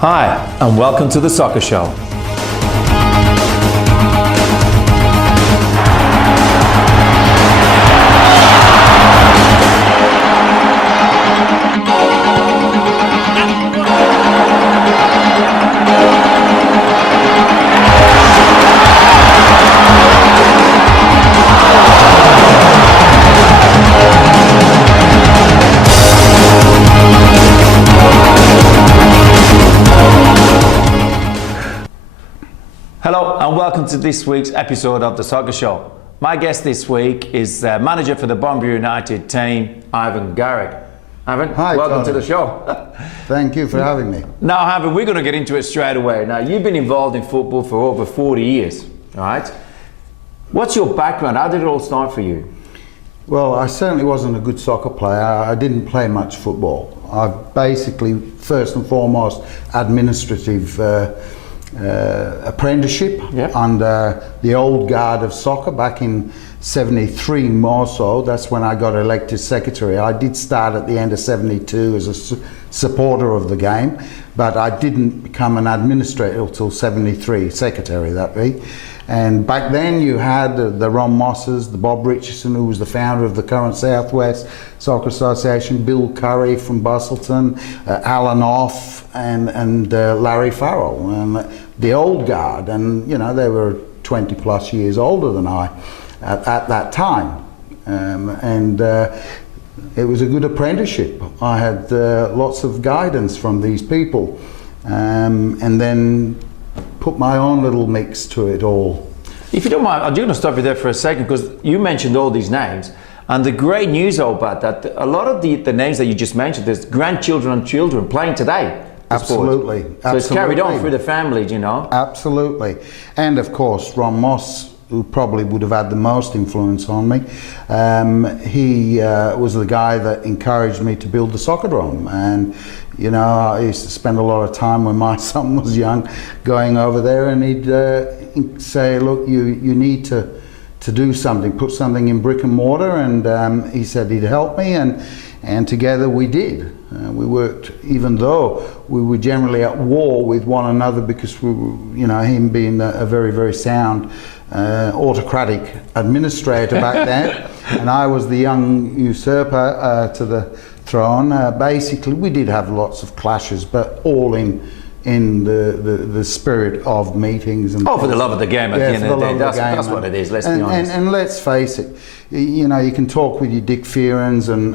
Hi, and welcome to the Soccer Show. Hello and welcome to this week's episode of the Soccer Show. My guest this week is manager for the Bunbury United team, Ivan Garrick. Ivan, hi, welcome Tony. to the show. Thank you for having me. Now, Ivan, we're going to get into it straight away. Now, you've been involved in football for over 40 years, all right? What's your background? How did it all start for you? Well, I certainly wasn't a good soccer player. I didn't play much football. I basically, first and foremost, administrative apprenticeship under the old guard of soccer back in 73 more so. That's when I got elected secretary. I did start at the end of 72 as a supporter of the game, but I didn't become an administrator until 73, secretary that be. And back then you had the Ron Mosses, the Bob Richardson, who was the founder of the current Southwest Soccer Association, Bill Curry from Bustleton, Alan Off, and Larry Farrell, and the old guard. And you know, they were 20 plus years older than I at that time. It was a good apprenticeship. I had lots of guidance from these people, and then put my own little mix to it all. If you don't mind, I'm going to stop you there for a second, because you mentioned all these names, and the great news about that, a lot of the names that you just mentioned, there's grandchildren and children playing today. Absolutely. So it's carried on through the family, you know. Absolutely. And of course, Ron Moss, who probably would have had the most influence on me, he was the guy that encouraged me to build the Socceroos. And you know, I used to spend a lot of time when my son was young going over there, and he'd say, look, you need to do something, put something in brick and mortar, and he said he'd help me, and together we did. We worked, even though we were generally at war with one another, because we were, you know, him being a very, very sound autocratic administrator back then, and I was the young usurper to the throne. Basically, we did have lots of clashes, but all in the spirit of meetings. And for the love of the game at the end of the day. That's what it is, let's be honest. And let's face it, you know, you can talk with your Dick Fearans and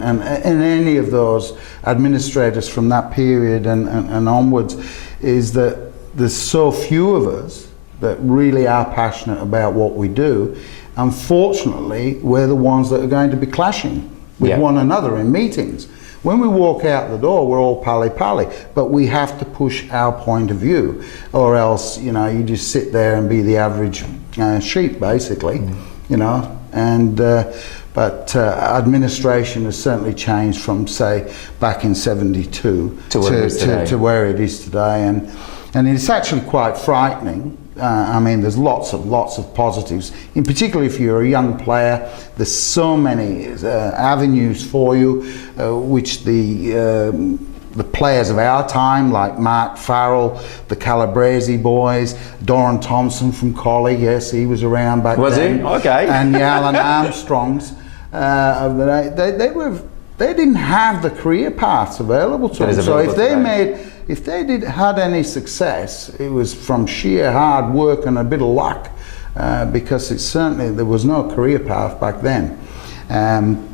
any of those administrators from that period and onwards, is that there's so few of us that really are passionate about what we do. Unfortunately, we're the ones that are going to be clashing with one another in meetings. When we walk out the door, we're all pally-pally, but we have to push our point of view, or else, you know, you just sit there and be the average sheep, basically, you know. And but administration has certainly changed from, say, back in 72 to where it is today, and it's actually quite frightening. I mean, there's lots of positives. In particular, if you're a young player, there's so many avenues for you, which the players of our time, like Mark Farrell, the Calabrese boys, Doran Thompson from Collie, yes, he was around back then. Was he? Okay. And the Alan Armstrongs of the day, they didn't have the career paths available to them. So if they had any success, it was from sheer hard work and a bit of luck, because there was no career path back then.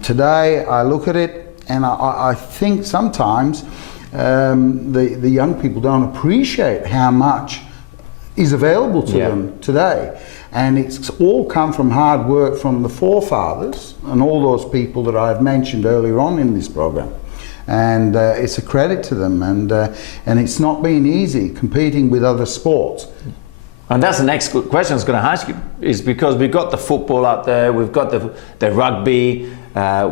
Today I look at it and I think sometimes the young people don't appreciate how much is available to them today. And it's all come from hard work from the forefathers and all those people that I've mentioned earlier on in this program. And it's a credit to them, and it's not been easy competing with other sports. And that's the next question I was going to ask you, is because we've got the football out there, we've got the rugby,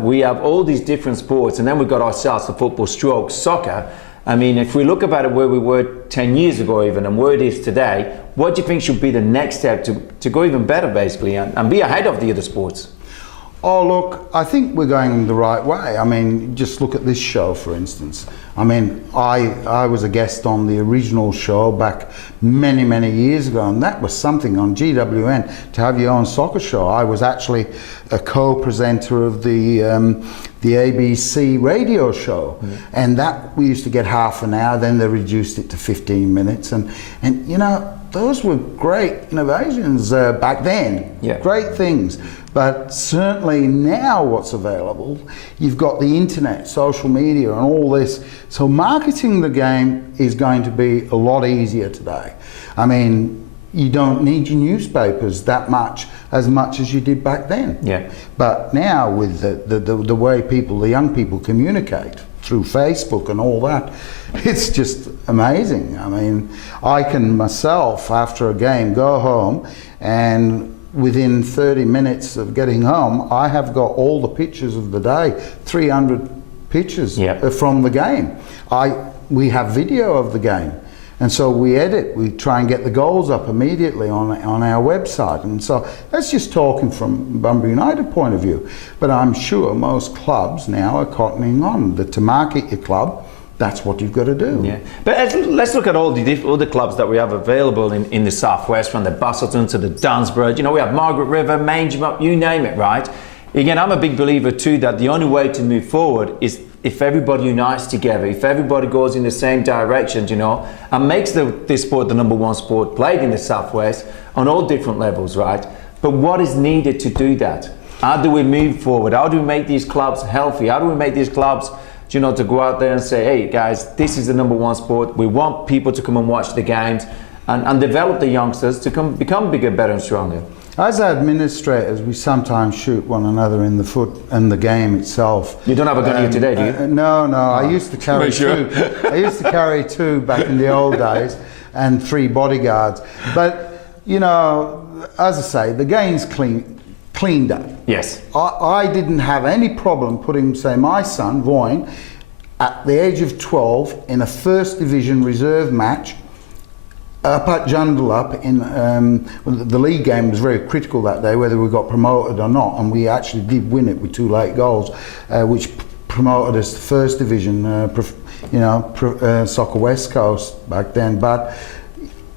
we have all these different sports, and then we've got ourselves the football stroke soccer. I mean, if we look about it where we were 10 years ago even, and where it is today, what do you think should be the next step to go even better, basically, and be ahead of the other sports? Oh, look, I think we're going the right way. I mean, just look at this show, for instance. I mean, I was a guest on the original show back many years ago, and that was something on GWN, to have your own soccer show. I was actually a co-presenter of the ABC radio show, and that we used to get half an hour, then they reduced it to 15 minutes, and you know, those were great innovations back then, great things. But certainly now what's available, you've got the internet, social media and all this. So marketing the game is going to be a lot easier today. I mean, you don't need your newspapers that much as you did back then. Yeah. But now with the way people, the young people communicate through Facebook and all that, it's just amazing. I mean, I can myself, after a game, go home and within 30 minutes of getting home, I have got all the pictures of the day, 300 pictures from the game. We have video of the game, and so we edit, we try and get the goals up immediately on our website. And so that's just talking from Bunbury United point of view. But I'm sure most clubs now are cottoning on that to market your club, that's what you've got to do. Yeah. But let's look at all the other clubs that we have available in the southwest, from the Busselton to the Dunsborough. You know, we have Margaret River, Mangemup, you name it, right? Again, I'm a big believer too that the only way to move forward is if everybody unites together, if everybody goes in the same direction, you know, and makes this sport the #1 sport played in the southwest on all different levels, right? But what is needed to do that? How do we move forward? How do we make these clubs healthy? How do we make these clubs, you know, to go out there and say, hey guys, this is the #1 sport. We want people to come and watch the games and develop the youngsters to become bigger, better and stronger. As administrators, we sometimes shoot one another in the foot and the game itself. You don't have a gun here today, do you? No, I used to carry two. I used to carry two back in the old days, and 3 bodyguards. But, you know, as I say, the game's cleaned up. Yes. I didn't have any problem putting, say, my son, Voyne, at the age of 12 in a first division reserve match up at Joondalup in the league game was very critical that day, whether we got promoted or not, and we actually did win it with 2 late goals, which promoted us to first division, Soccer West Coast back then. But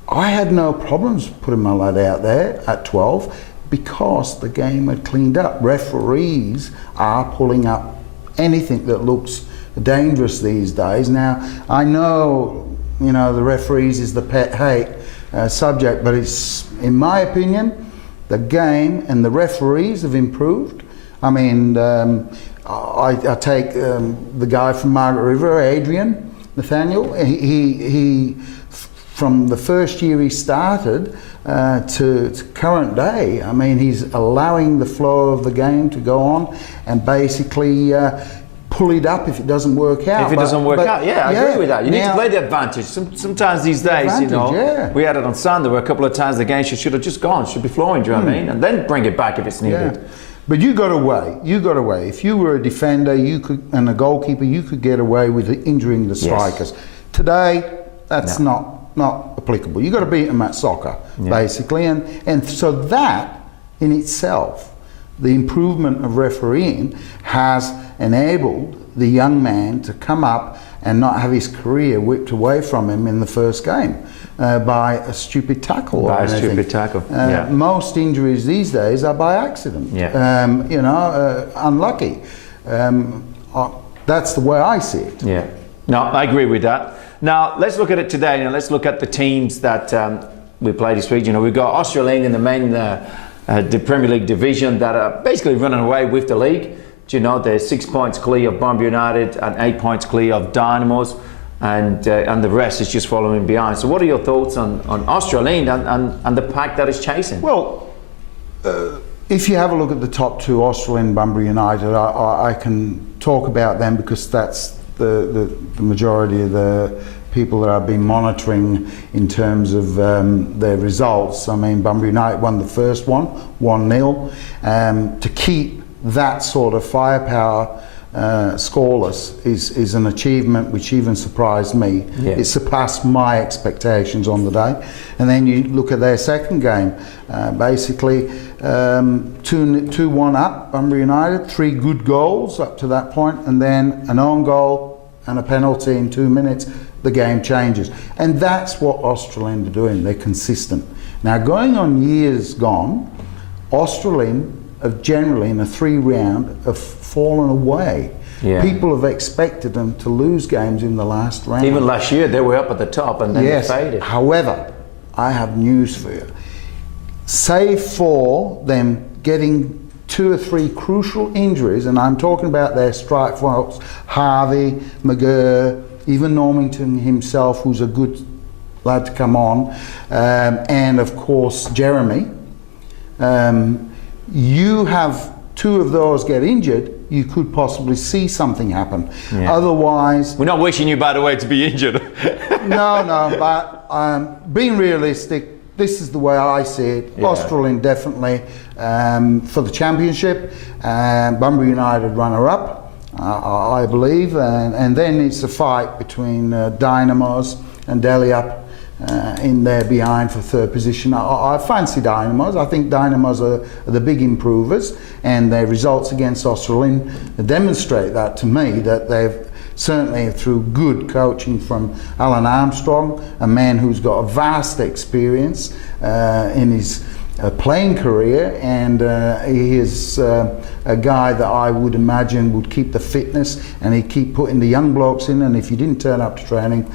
I had no problems putting my lad out there at 12 because the game had cleaned up. Referees are pulling up anything that looks dangerous these days. Now, I know, you know, the referees is the pet hate subject, but it's, in my opinion, the game and the referees have improved. I mean, I take the guy from Margaret River, Adrian Nathaniel. He from the first year he started to current day, I mean, he's allowing the flow of the game to go on and basically pull it up if it doesn't work out. If it doesn't work out, I agree with that. You need to play the advantage. Sometimes these days, you know, we had it on Sunday where a couple of times the game should have just gone, should be flowing, do you know what I mean? And then bring it back if it's needed. Yeah. But you got away. If you were a defender, you could, and a goalkeeper, you could get away with injuring the strikers. Yes. Today, that's not applicable. You got to beat them at soccer, basically, and so that in itself, the improvement of refereeing has enabled the young man to come up and not have his career whipped away from him in the first game by a stupid tackle. By a stupid tackle. Most injuries these days are by accident. Unlucky. That's the way I see it. Yeah. No, I agree with that. Now let's look at it today. Now let's look at the teams that we play this week. You know, we've got Australian in the main. The Premier League division that are basically running away with the league. Do you know, they're 6 points clear of Bunbury United and 8 points clear of Dynamos, and the rest is just following behind. So what are your thoughts on Australian and the pack that is chasing? Well, if you have a look at the top 2, Australian and Bunbury United, I can talk about them because that's the majority of the people that I've been monitoring in terms of their results. I mean, Bunbury United won the first one, 1-0. To keep that sort of firepower scoreless is an achievement which even surprised me. Yeah. It surpassed my expectations on the day. And then you look at their second game, basically 2-1 up, Bunbury United, 3 good goals up to that point, and then an own goal and a penalty in 2 minutes, the game changes. And that's what Australind are doing. They're consistent. Now, going on years gone, Australind have generally, in a 3-round, have fallen away. Yeah. People have expected them to lose games in the last round. Even last year, they were up at the top and then yes. they faded. However, I have news for you. Save for them getting 2 or 3 crucial injuries, and I'm talking about their strike force, Harvey, McGurr, even Normington himself, who's a good lad to come on, and of course Jeremy. You have 2 of those get injured, you could possibly see something happen. Yeah. Otherwise... We're not wishing you, by the way, to be injured. no, but being realistic, this is the way I see it. Yeah. Australind definitely for the championship, Bunbury United runner-up, I believe, and then it's a fight between Dynamos and Deliup in there behind for 3rd position. I fancy Dynamos. I think Dynamos are the big improvers, and their results against Australind demonstrate that to me, that they've certainly, through good coaching from Alan Armstrong, a man who's got a vast experience in his playing career, and he is a guy that I would imagine would keep the fitness, and he'd keep putting the young blokes in, and if you didn't turn up to training,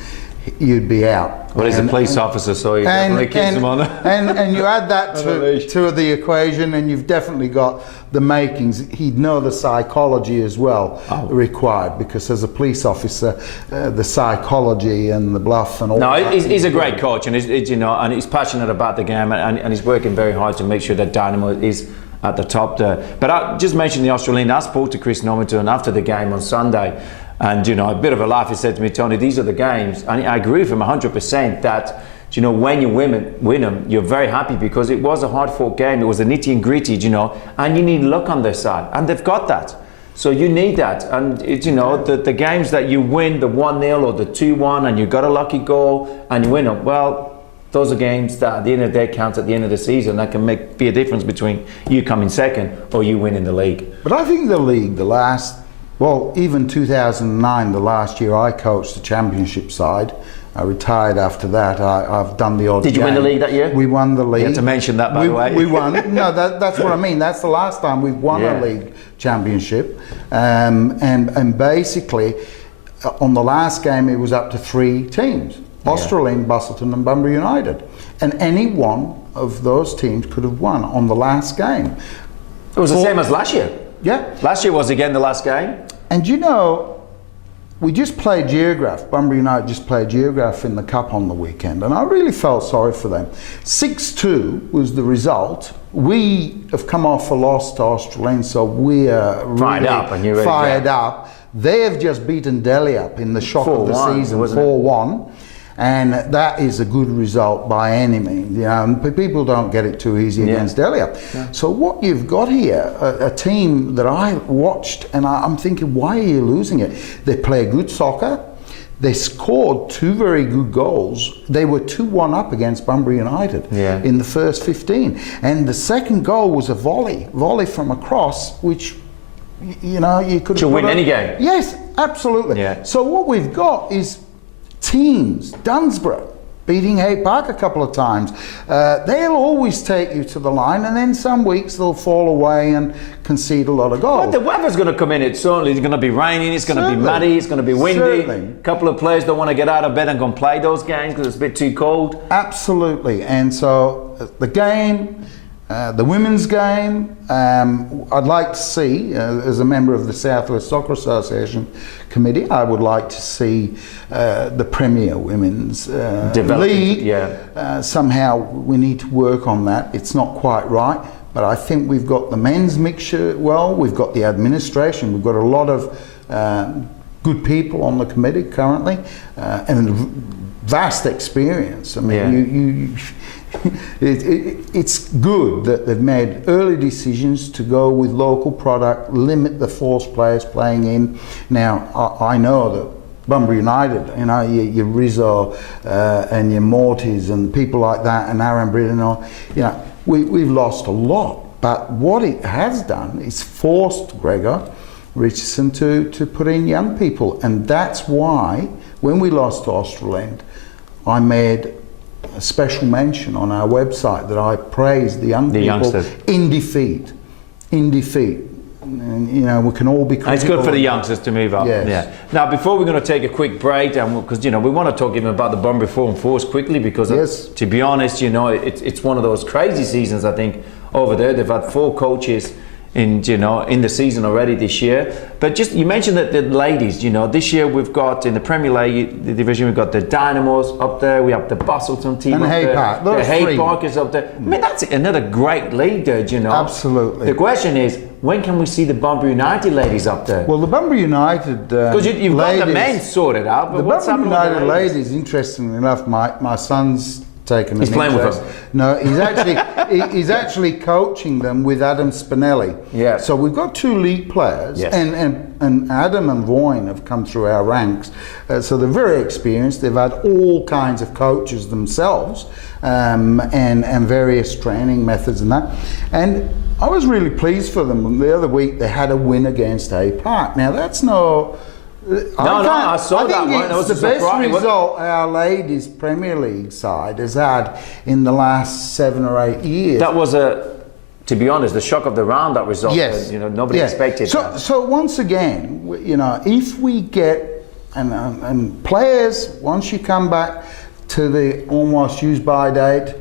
you'd be out. Well, he's a police officer, so he definitely keeps him on. and you add that to the equation, and you've definitely got the makings. He'd know the psychology as well required, because as a police officer, the psychology and the bluff and all. No, that he's a great coach, and he's, you know, and he's passionate about the game, and he's working very hard to make sure that Dynamo is at the top there. But I just mentioned the Australian. I spoke to Chris Normington after the game on Sunday. And, you know, a bit of a laugh, he said to me, Tony, these are the games. And I agree with him 100% that, you know, when you win them, you're very happy, because it was a hard-fought game. It was a nitty and gritty, you know, and you need luck on their side. And they've got that. So you need that. And, you know, the games that you win, the 1-0 or the 2-1, and you got a lucky goal and you win them, well, those are games that at the end of the day count at the end of the season. That can be a difference between you coming second or you winning the league. But I think the league, well, even 2009, the last year I coached the championship side. I retired after that. I've done the odd Did you game. win the league that year? We won the league. You had to mention that, by the way. We won. No, that's what I mean. That's the last time we've won a league championship. And basically, on the last game, it was up to 3 teams. Australind, Busselton and Bunbury United. And any one of those teams could have won on the last game. It was the same as last year. Yeah. Last year was again the last game. And you know, we just played Geograph. Bunbury United just played Geograph in the Cup on the weekend, and I really felt sorry for them. 6-2 was the result. We have come off a loss to Australind, so we are really fired up, and you're fired up. They have just beaten Deliup in the shock of the season, 4-1. And that is a good result by any means. You know, people don't get it too easy against Deliup. Yeah. So what you've got here, a team that I watched, and I'm thinking, why are you losing it? They play good soccer. They scored 2 very good goals. They were 2-1 up against Bunbury United in the first 15. And the second goal was a volley from across, which, you know, you could have win any game. Yes, absolutely. Yeah. So what we've got is teams, Dunsborough beating Hay Park a couple of times. They'll always take you to the line, and then some weeks they'll fall away and concede a lot of goals. But the weather's going to come in. It's going to be raining, it's going to be muddy, it's going to be windy. A couple of players don't want to get out of bed and go and play those games because it's a bit too cold. Absolutely. And so the game, the women's game, I'd like to see, as a member of the South West Soccer Association Committee, I would like to see the Premier Women's League. Somehow we need to work on that. It's not quite right, but I think we've got the men's mixture well, we've got the administration, we've got a lot of good people on the committee currently, and vast experience. I mean, it's good that they've made early decisions to go with local product, limit the forced players playing in. Now, I know that Bunbury United, you know, your Rizzo and your Mortys and people like that, and Aaron Britt and all, you know, we've lost a lot. But what it has done is forced, Gregor, Richardson to put in young people. And that's why, when we lost to Australand, I made a special mention on our website that I praised the young people youngsters. in defeat. In defeat. And, you know, we can all be critical. And it's good for the youngsters to move up. Yes. Yeah. Now, before we're going to take a quick break, because you know we want to talk even about the Bunbury Forum Force quickly, because Yes. to be honest, you know, it's one of those crazy seasons. I think over there they've had 4 coaches in the season already this year. But just you mentioned that the ladies, you know, this year we've got in the Premier League the division, we've got the Dynamos up there, we have the Bustleton team And up Hay there, Park. the Those Hay three. Park is up there. I mean, that's another great league there, you know. Absolutely. The question is, when can we see the Bunbury United ladies up there? Well, the Bunbury United Because you've got the ladies- men sorted out, but The what's Bunbury happening United with the ladies? ladies, interestingly enough, my son's taken He's an playing with interest. them. No, he's actually coaching them with Adam Spinelli. Yeah. So we've got 2 league players, Yes. and Adam and Voyne have come through our ranks. So they're very experienced. They've had all kinds of coaches themselves, and various training methods and that. And I was really pleased for them. The other week they had a win against Hay Park. Now that's no. I saw that one. It was It's the a best surprise. result our ladies Premier League side has had in the last 7 or 8 years. That was to be honest, the shock of the round, that result. Yes. You know, nobody Yes. expected so, that. So once again, you know, if we get, and players, once you come back to the almost use by date,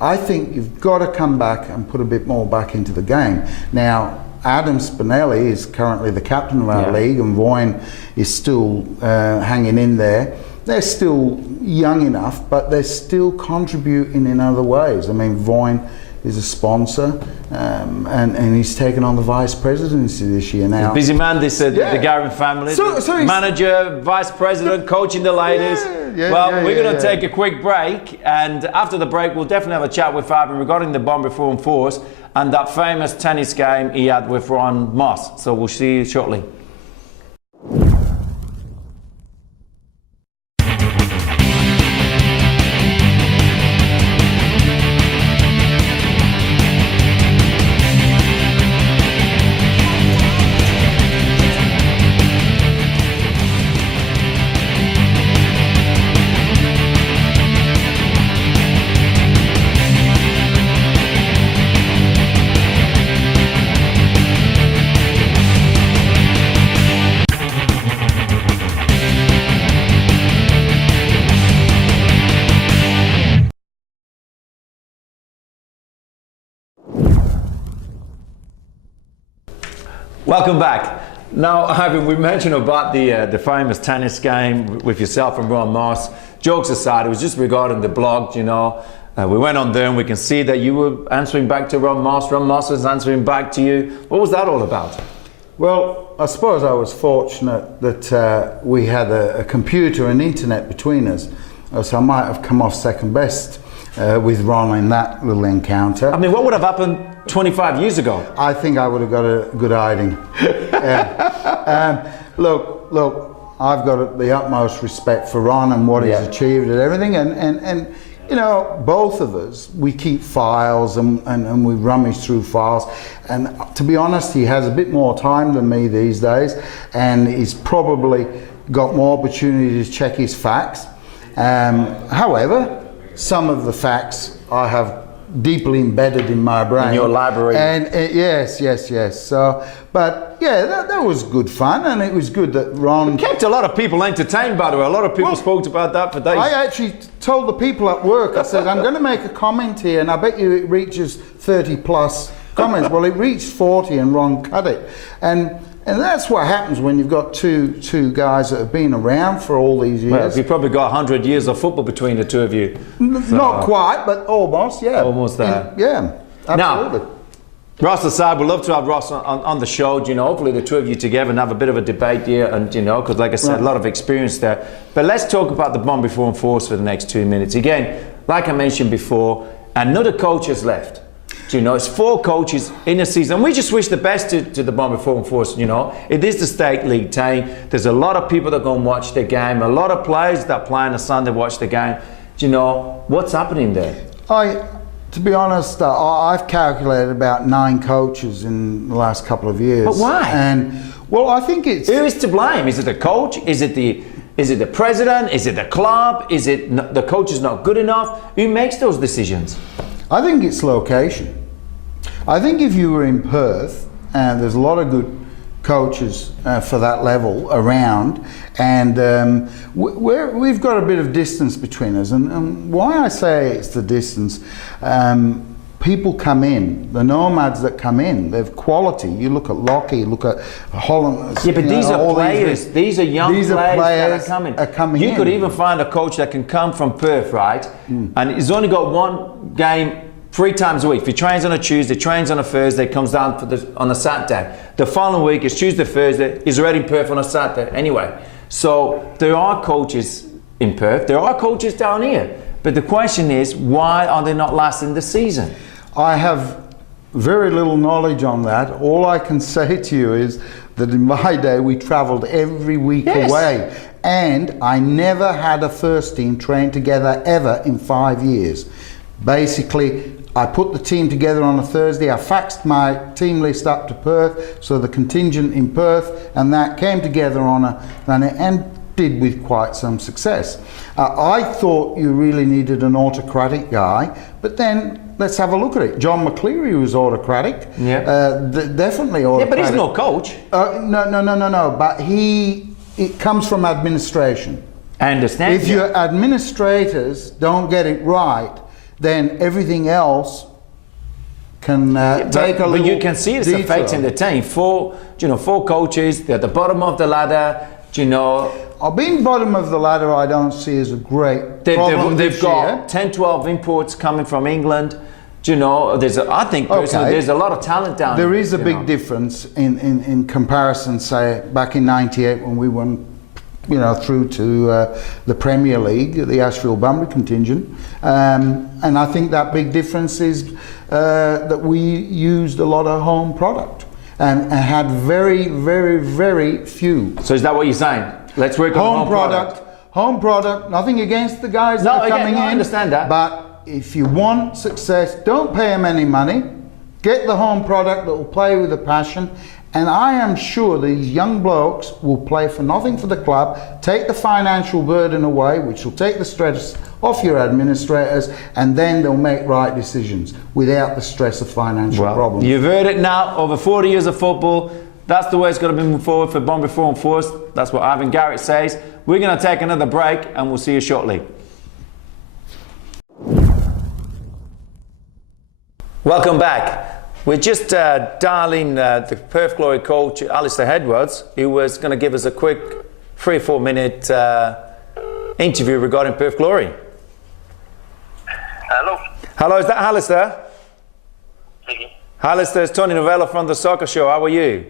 I think you've got to come back and put a bit more back into the game. Now, Adam Spinelli is currently the captain of our league, and Voyne is still hanging in there. They're still young enough, but they're still contributing in other ways. I mean, Voyne is a sponsor, and he's taken on the vice presidency this year now. Busy man, the Garvin family. So he's- manager, vice president, coaching the ladies. We're going to take a quick break, and after the break, we'll definitely have a chat with Fabian regarding the Bunbury Forum Force and that famous tennis game he had with Ron Moss. So we'll see you shortly. Welcome back. Now, Ivan, we mentioned about the famous tennis game with yourself and Ron Moss. Jokes aside, it was just regarding the blog, you know. We went on there and we can see that you were answering back to Ron Moss. Ron Moss was answering back to you. What was that all about? Well, I suppose I was fortunate that we had a computer and internet between us, so I might have come off second best with Ron in that little encounter. I mean, what would have happened 25 years ago? I think I would have got a good hiding. Look, I've got the utmost respect for Ron and what he's achieved and everything, and you know, both of us, we keep files and we rummage through files, and to be honest, he has a bit more time than me these days, and he's probably got more opportunity to check his facts. However, some of the facts I have deeply embedded in my brain. In your library. And yes. So, but yeah, that was good fun, and it was good that Ron Kept a lot of people entertained, by the way. A lot of people spoke about that for days. I actually told the people at work, I said, I'm going to make a comment here, and I bet you it reaches 30 plus comments. Well, it reached 40 and Ron cut it. And that's what happens when you've got two guys that have been around for all these years. Well, you've probably got 100 years of football between the two of you. Not quite, but almost, yeah. Almost there. Yeah, absolutely. Now, Ross aside, we'd love to have Ross on the show, you know, hopefully the two of you together and have a bit of a debate here, and you know, because like I said, a lot of experience there. But let's talk about the Bunbury Forum Force for the next 2 minutes. Again, like I mentioned before, another coach has left. You know, it's 4 coaches in a season. And we just wish the best to the Bunbury Forum Force, you know. It is the state league team. There's a lot of people that go and watch the game. A lot of players that play on a Sunday watch the game. Do you know, what's happening there? To be honest, I've calculated about 9 coaches in the last couple of years. But why? And well, I think it's... Who is to blame? Is it the coach? Is it the president? Is it the club? Is it the coach is not good enough? Who makes those decisions? I think it's location. I think if you were in Perth, and there's a lot of good coaches for that level around, and we've got a bit of distance between us. And why I say it's the distance, people come in, the nomads that come in, they've quality. You look at Lockie, you look at Holland. Yeah, but these are players. These are young players that are coming in. You could even find a coach that can come from Perth, right? And he's only got one game 3 times a week. If he trains on a Tuesday, trains on a Thursday, comes down on a Saturday. The following week is Tuesday, Thursday. He's already in Perth on a Saturday. Anyway, so there are coaches in Perth. There are coaches down here. But the question is, why are they not lasting the season? I have very little knowledge on that. All I can say to you is that in my day we travelled every week away, and I never had a first team train together ever in 5 years. Basically, I put the team together on a Thursday, I faxed my team list up to Perth, so the contingent in Perth, and that came together and did with quite some success. I thought you really needed an autocratic guy, but then let's have a look at it. John McCleary was autocratic, definitely autocratic. Yeah, but he's no coach. No, but it comes from administration. I understand. If your administrators don't get it right, then everything else can take a little. But you can see it's affecting the team. 4 coaches, they're at the bottom of the ladder. Being bottom of the ladder, I don't see as a great problem. They've got 10, 12 imports coming from England. I think personally there's a lot of talent down here. There is a big difference in comparison, say, back in '98 when we won through to the Premier League, the Ashfield Bunbury contingent. And I think that big difference is that we used a lot of home product and had very, very, very few. So is that what you're saying? Let's work on home product. Home product, nothing against the guys that are coming in. I understand that. But if you want success, don't pay them any money. Get the home product that will play with a passion. And I am sure these young blokes will play for nothing for the club, take the financial burden away, which will take the stress off your administrators, and then they'll make right decisions without the stress of financial problems. You've heard it now, over 40 years of football. That's the way it's going to be moving forward for Bunbury Forum Forest. That's what Ivan Garrett says. We're going to take another break and we'll see you shortly. Welcome back. We're just dialing the Perth Glory coach, Alistair Edwards, who was going to give us a quick 3 or 4 minute interview regarding Perth Glory. Hello. Hello, is that Alistair? Speaking. Alistair, it's Tony Novella from the Soccer Show. How are you?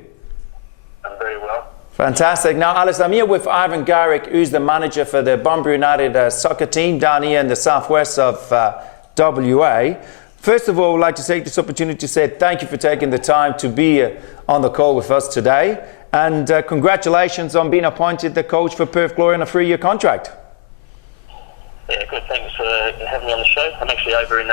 I'm very well. Fantastic. Now, Alistair, I'm here with Ivan Garrick, who's the manager for the Bunbury United soccer team down here in the southwest of WA. First of all, I'd like to take this opportunity to say thank you for taking the time to be on the call with us today. And congratulations on being appointed the coach for Perth Glory on a 3-year contract. Yeah, good. Thanks for having me on the show. I'm actually over in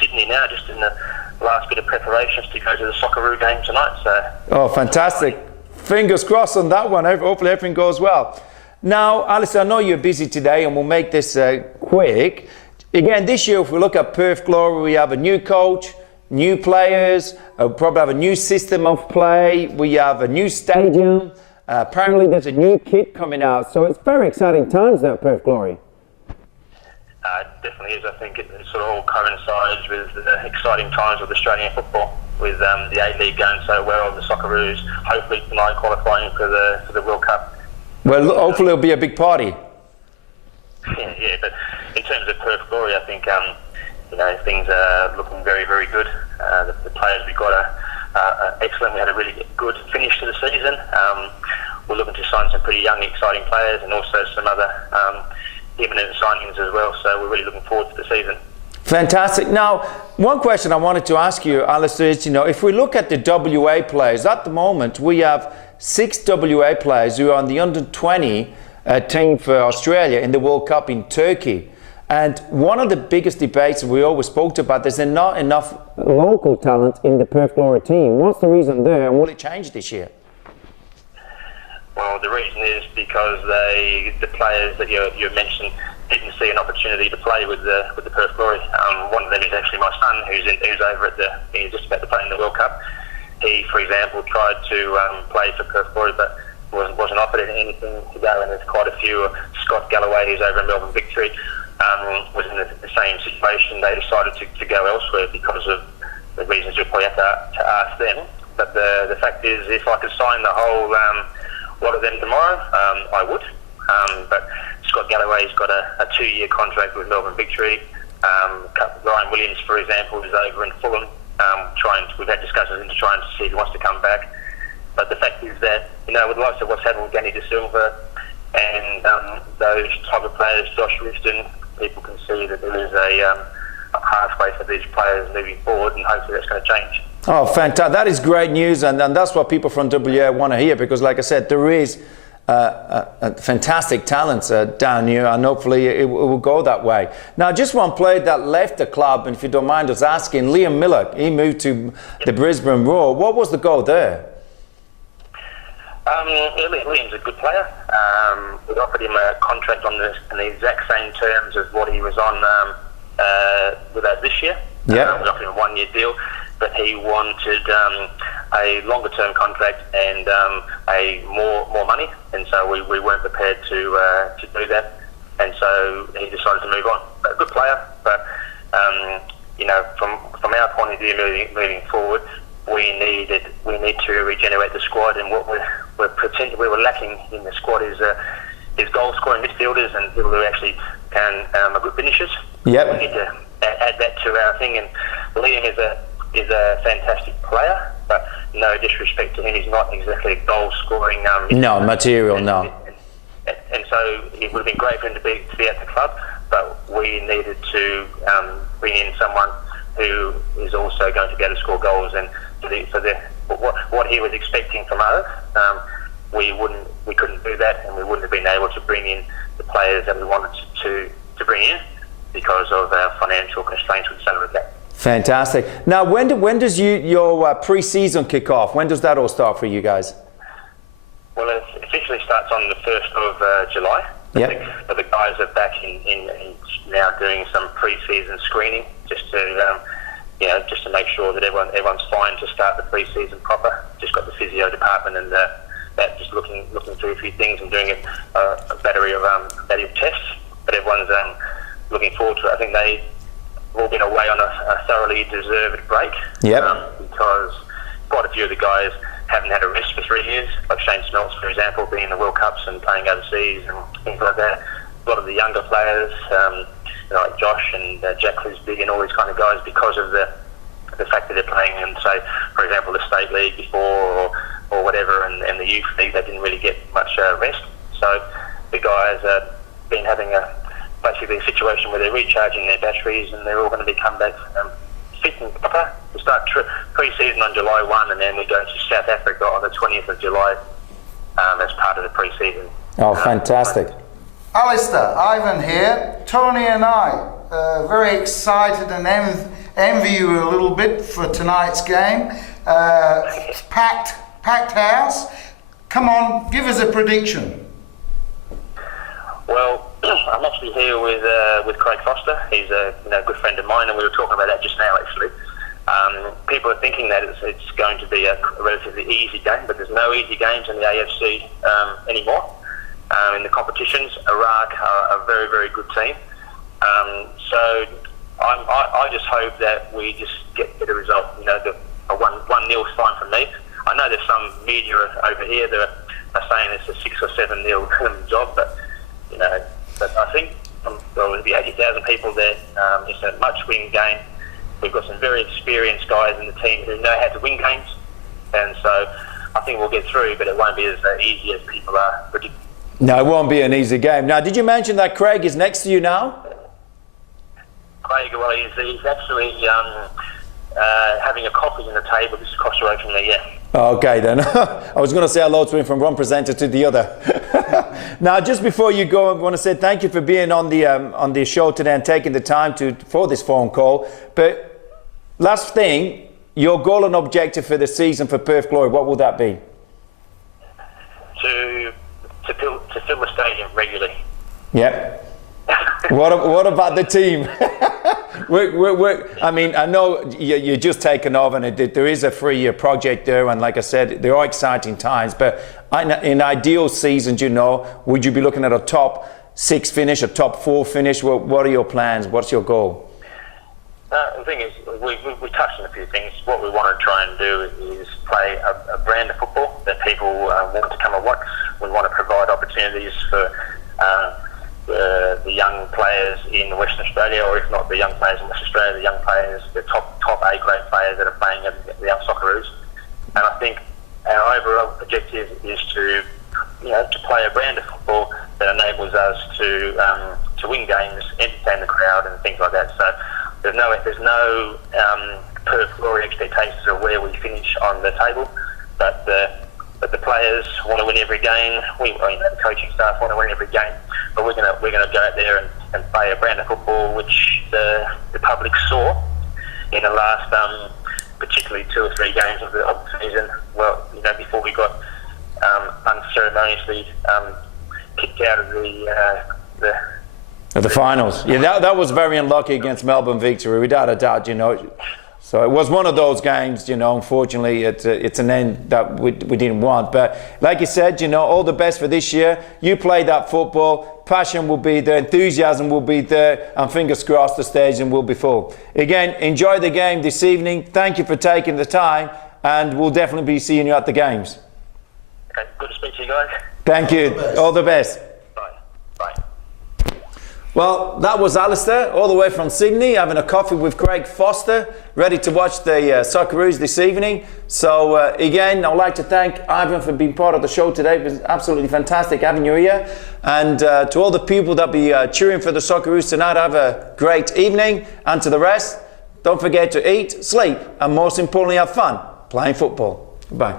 Sydney now, just in the last bit of preparations to go to the Socceroos game tonight. So. Oh, fantastic. Fingers crossed on that one. Hopefully everything goes well. Now, Alistair, I know you're busy today and we'll make this quick. Again, this year, if we look at Perth Glory, we have a new coach, new players, probably have a new system of play. We have a new stadium. Apparently, there's a new kit coming out. So it's very exciting times now at Perth Glory. It definitely is. I think it sort of all coincides with the exciting times of Australian football, with the A-League going so well, the Socceroos hopefully tonight qualifying for the World Cup. Well, hopefully it'll be a big party. Yeah, but in terms of Perth Glory, I think things are looking very, very good. The players we got are excellent. We had a really good finish to the season. We're looking to sign some pretty young, exciting players, and also some other imminent signings as well. So we're really looking forward to the season. Fantastic. Now, one question I wanted to ask you, Alistair, is, if we look at the WA players, at the moment we have 6 WA players who are on the under-20 team for Australia in the World Cup in Turkey. And one of the biggest debates we always spoke about is there's not enough local talent in the Perth Glory team. What's the reason there, and will it change this year? Well, the reason is because the players that you mentioned didn't see an opportunity to play with the Perth Glory. One of them is actually my son, who's over at he's just about to play in the World Cup. He, for example, tried to play for Perth Glory, but wasn't offered anything to go. And there's quite a few. Scott Galloway, who's over in Melbourne Victory, was in the same situation. They decided to go elsewhere because of the reasons you'll probably have to ask them. But the fact is, if I could sign the whole lot of them tomorrow, I would. But Scott Galloway's got a 2-year contract with Melbourne Victory. Ryan Williams, for example, is over in Fulham. We've had discussions into trying to see if he wants to come back. But the fact is that, with the likes of what's happened with Danny De Silva and those type of players, Josh Rifton, people can see that there is a pathway for these players moving forward, and hopefully that's going to change. Oh, fantastic. That is great news, and that's what people from WA want to hear, because like I said, there is fantastic talents down here, and hopefully it will go that way. Now, just one player that left the club, and if you don't mind us asking, Liam Miller, he moved to the Brisbane Roar. What was the goal there? Liam's a good player. We offered him a contract on the exact same terms as what he was on with us this year. Yeah. We offered him a 1-year deal, but he wanted a longer-term contract and a more money, and so we weren't prepared to do that, and so he decided to move on. A good player, but from our point of view, moving forward, we need to regenerate the squad, and what we were lacking in the squad is goal-scoring midfielders and people who actually are good finishers. Yep. We need to add that to our thing, and Liam is a fantastic player, but no disrespect to him, he's not exactly a goal-scoring no material, no. And so it would have been great for him to be at the club, but we needed to bring in someone who is also going to be able to score goals, and what he was expecting from us, we couldn't do that, and we wouldn't have been able to bring in the players that we wanted to bring in because of our financial constraints with salary cap. Fantastic. Now, when does your pre-season kick off? When does that all start for you guys? Well, it officially starts on the 1st of July. Yep. But the guys are back in now doing some pre-season screening just to make sure that everyone's fine to start the pre-season proper. Just got the physio department and that just looking through a few things and doing a battery of tests. But everyone's looking forward to it. I think they've all been away on a thoroughly deserved break. Yep. Because quite a few of the guys haven't had a rest for 3 years, like Shane Smeltz, for example, being in the World Cups and playing overseas and things like that. A lot of the younger players, like Josh and Jack Clisby and all these kind of guys, because of the fact that they're playing in, say, for example, the State League before or whatever, and the Youth League, they didn't really get much rest. So the guys have been having basically a situation where they're recharging their batteries, and they're all going to be come back fit and proper. We start pre-season on July 1, and then we go to South Africa on the 20th of July as part of the pre-season. Oh, fantastic. Alistair, Ivan here. Tony and I very excited and envy you a little bit for tonight's game. Packed house. Come on, give us a prediction. Well, I'm actually here with Craig Foster. He's a good friend of mine, and we were talking about that just now, actually. People are thinking that it's going to be a relatively easy game, but there's no easy games in the AFC anymore. In the competitions, Iraq are a very, very good team. So I just hope that we just get a result. A 1-0 is fine for me. I know there's some media over here that are saying it's a 6 or 7-0 job, but but I think there'll be 80,000 people there. It's a much-win game. We've got some very experienced guys in the team who know how to win games, and so I think we'll get through, but it won't be as easy as people are predicting. No, it won't be an easy game. Now, did you mention that Craig is next to you now? Craig, well, he's actually having a coffee on the table just across the road from me, yeah. Okay, then. I was going to say hello to him from one presenter to the other. Now, just before you go, I want to say thank you for being on the show today and taking the time for this phone call. But last thing, your goal and objective for the season for Perth Glory, what will that be? To fill the stadium regularly. Yeah. What about the team? I mean, I know you're just taken over, and there is a 3-year project there, and like I said, there are exciting times. But in ideal seasons, would you be looking at a top 6 finish, a top 4 finish? What are your plans? What's your goal? The thing is, we touched on a few things. What we want to try and do is play a brand of football that people want to come and watch. We want to provide opportunities for the young players in Western Australia, or if not the young players in Western Australia, the young players, the top A-grade players that are playing at the young Socceroos. And I think our overall objective is to play a brand of football that enables us to win games, entertain the crowd, and things like that. So there's no Perth Glory expectations of where we finish on the table, but the players want to win every game. The coaching staff want to win every game, but we're going to go out there and play a brand of football which the public saw in the last particularly 2 or 3 games of the season. Well, before we got unceremoniously kicked out of the finals. Yeah, that was very unlucky against Melbourne Victory, without a doubt, So it was one of those games, unfortunately, it's an end that we didn't want. But like you said, all the best for this year. You play that football, passion will be there, enthusiasm will be there, and fingers crossed the stadium will be full. Again, enjoy the game this evening. Thank you for taking the time, and we'll definitely be seeing you at the games. Okay, good to speak to you guys. Thank you. All the best. Bye. Bye. Well, that was Alistair, all the way from Sydney, having a coffee with Craig Foster, ready to watch the Socceroos this evening. So again, I'd like to thank Ivan for being part of the show today. It was absolutely fantastic having you here. And to all the people that be cheering for the Socceroos tonight, have a great evening. And to the rest, don't forget to eat, sleep, and most importantly, have fun playing football. Goodbye.